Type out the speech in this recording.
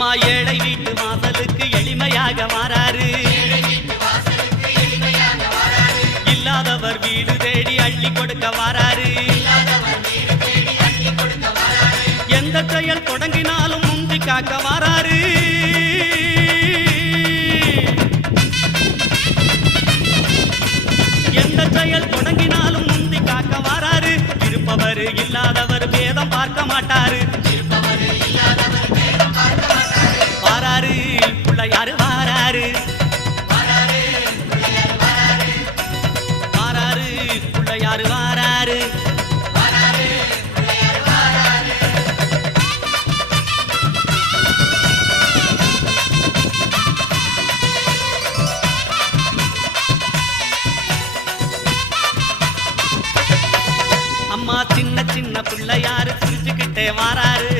அம்மா ஏழை வீட்டு வாசலுக்கு எளிமையாக வாராரு. இல்லாதவர் வீடு தேடி அள்ளி கொடுக்க வாராரு. எந்த செயல் தொடங்கினாலும் முந்தி காக்க வாராரு. எந்த செயல் தொடங்கினாலும் முந்தி காக்க வாராரு. இருப்பவர் இல்லாதவர் பேதம் பார்க்க மாட்டாரு. வாராரு பிள்ளையாரு வாராரு. வாராரு பிள்ளையாரு வாராரு. அம்மா சின்ன சின்ன பிள்ளையாரு சிரிச்சுக்கிட்டே வாராரு.